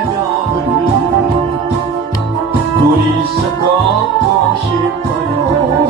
새벽을 우리 서 걷고 싶어요.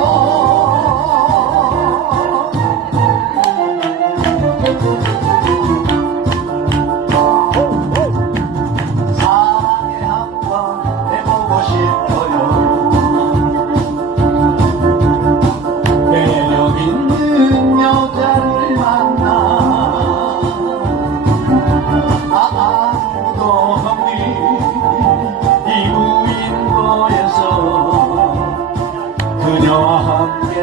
아무도 없니? 이구인 거에서 그녀와 함께